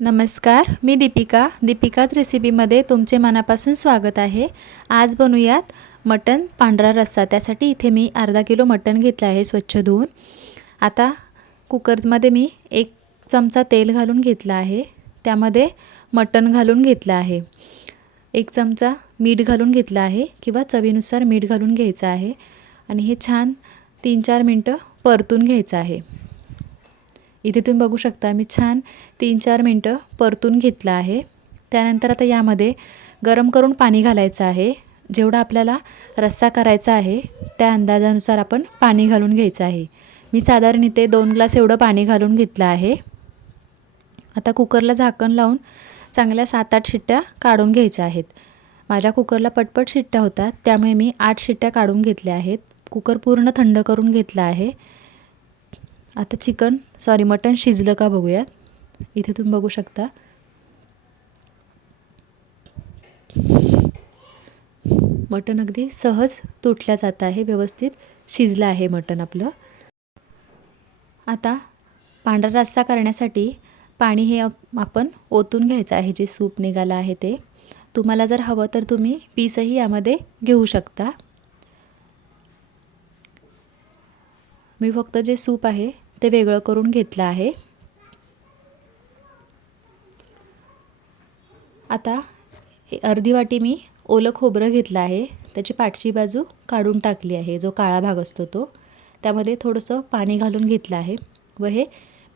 नमस्कार, मी दीपिकाच रेसिपीमध्ये तुमचे मनापासून स्वागत आहे। आज बनवूयात मटण पांढरा रस्सा। त्यासाठी इथे मी अर्धा किलो मटण घेतलं आहे स्वच्छ धुवून। आता कुकरमध्ये मी 1 चमचा तेल घालून घेतलं आहे। त्यामध्ये मटण घालून घेतलं आहे। 1 चमचा मीठ घालून घेतलं आहे किंवा चवीनुसार मीठ घालून घ्यायचं आहे आणि हे छान 3-4 मिनिटं परतून घ्यायचं आहे। इथे तुम्ही बघू शकता मी छान 3-4 मिनिटं परतून घेतलं आहे। त्यानंतर आता यामध्ये गरम करून पाणी घालायचं आहे। जेवढा आपल्याला रस्सा करायचा आहे त्या अंदाजानुसार आपण पाणी घालून घ्यायचं आहे। मी साधारण इथे 2 ग्लास एवढं पाणी घालून घेतलं आहे। आता कुकरला झाकण लावून चांगल्या 7-8 शिट्ट्या काढून घ्यायच्या आहेत। माझ्या कुकरला पटपट शिट्ट्या होतात त्यामुळे मी 8 शिट्ट्या काढून घेतल्या आहेत। कुकर पूर्ण थंड करून घेतला आहे। आता मटण शिजलं का बघूयात। इथे तुम्ही बघू शकता मटण अगदी सहज तुटल्या जात आहे, व्यवस्थित शिजलं आहे मटण आपलं। आता पांढरा रस्सा करण्यासाठी पाणी हे आपण ओतून घ्यायचं आहे। जे सूप निघालं आहे ते तुम्हाला जर हवं तर तुम्ही पीसही यामध्ये घेऊ शकता। मी फक्त जे सूप आहे ते वेगळं करून घेतलं आहे। आता अर्धी वाटी मी ओलं खोबरं घेतलं आहे। त्याची पाठची बाजू काढून टाकली आहे, जो काळा भाग असतो तो। त्यामध्ये थोडंसं पाणी घालून घेतलं आहे व हे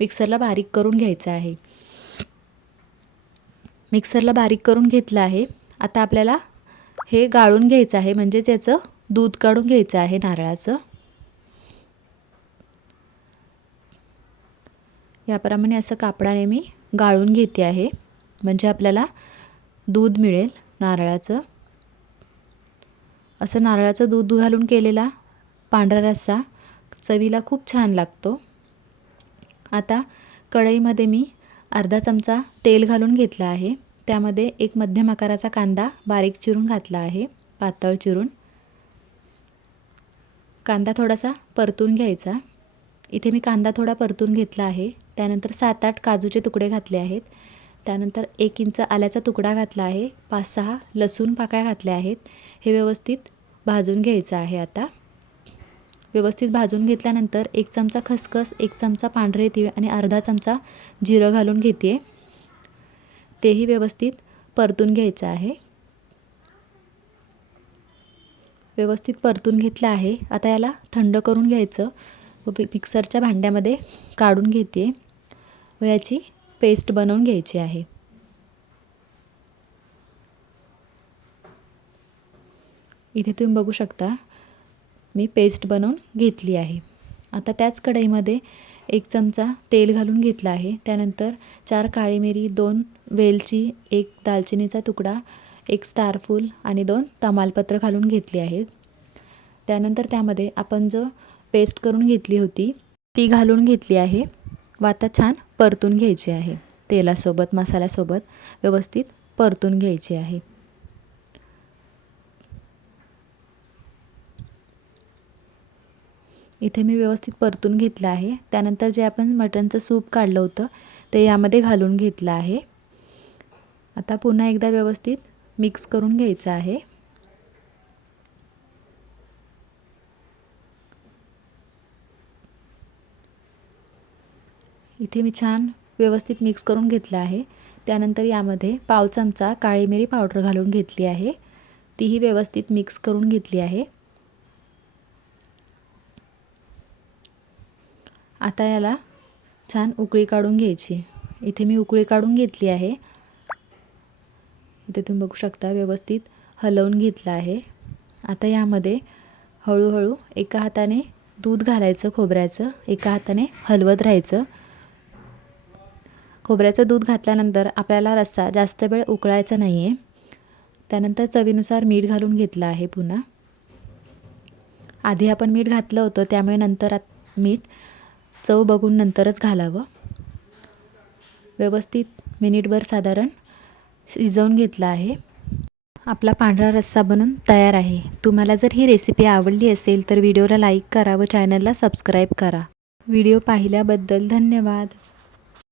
मिक्सरला बारीक करून घ्यायचं आहे। मिक्सरला बारीक करून घेतलं आहे। आता आपल्याला हे गाळून घ्यायचं आहे, म्हणजे त्याचं दूध काढून घ्यायचं आहे नारळाचं। याप्रमाणे असं कापडाने मी गाळून घेते आहे, म्हणजे आपल्याला दूध मिळेल नारळाचं। असं नारळाचं दूध घालून केलेला पांढरा रस्सा चवीला खूप छान लागतो। आता कढईमध्ये मी अर्धा चमचा तेल घालून घेतला आहे। त्यामध्ये एक मध्यम आकाराचा कांदा बारीक चिरून घातला आहे, पातळ चिरून। कांदा थोडासा परतून घ्यायचा। इथे मी कांदा थोडा परतून घेतला आहे। त्यानंतर 7-8 काजूचे तुकडे घातले आहेत। त्यानंतर 1 इंच आल्याचा तुकडा घातला आहे। 5-6 लसूण पाकळ्या घातल्या आहेत। हे व्यवस्थित भाजून घ्यायचं आहे। आता व्यवस्थित भाजून घेतल्यानंतर 1 चमचा खसखस, 1 चमचा पांढरे तीळ आणि अर्धा चमचा जिरं घालून घेते। तेही व्यवस्थित परतून घ्यायचं आहे। व्यवस्थित परतून घेतलं आहे। आता याला थंड करून घ्यायचं व मिक्सरच्या भांड्यामध्ये काढून घेते व याची पेस्ट बनवून घ्यायची आहे। इथे तुम्ही बघू शकता मी पेस्ट बनवून घेतली आहे। आता त्याच कढईमध्ये 1 चमचा तेल घालून घेतला आहे। त्यानंतर 4 काळी मिरी, 2 वेलची, 1 दालचिनीचा तुकडा, 1 स्टार फूल आणि 2 तमालपत्र घालून घेतली आहेत। त्यानंतर त्यामध्ये आपण जो पेस्ट करून घेतली होती ती घालून घेतली आहे व आता छान परतून घ्यायची आहे। तेलासोबत मसाल्यासोबत व्यवस्थित परतून घ्यायची आहे। इथे मी व्यवस्थित परतून घेतलं आहे। त्यानंतर जे आपण मटणचं सूप काढलं होतं ते यामध्ये घालून घेतलं आहे। आता पुन्हा एकदा व्यवस्थित मिक्स करून घ्यायचं आहे। इथे मी छान व्यवस्थित मिक्स करून घेतलं आहे। त्यानंतर यामध्ये पाव चमचा काळी मिरी पावडर घालून घेतली आहे। तीही व्यवस्थित मिक्स करून घेतली आहे। आता याला छान उकळी काढून घ्यायची। इथे मी उकळी काढून घेतली आहे। इथे तुम्ही बघू शकता व्यवस्थित हलवून घेतलं आहे। आता यामध्ये हळूहळू एका हाताने दूध घालायचं खोबऱ्याचं, एका हाताने हलवत राहायचं। खोबऱ्याचं दूध घातल्यानंतर आपल्याला रस्सा जास्त वेळ उकळायचा नाही आहे। त्यानंतर चवीनुसार मीठ घालून घेतलं आहे। पुन्हा आधी आपण मीठ घातलं होतं त्यामुळे नंतर मीठ चव बघून नंतरच घालावं। व्यवस्थित मिनिटभर साधारण शिजवून घेतला आहे। आपला पांढरा रस्सा बनून तयार आहे। तुम्हाला जर ही रेसिपी आवडली असेल तर व्हिडिओला लाईक करा व चॅनलला सबस्क्राईब करा। व्हिडिओ पाहिल्याबद्दल धन्यवाद।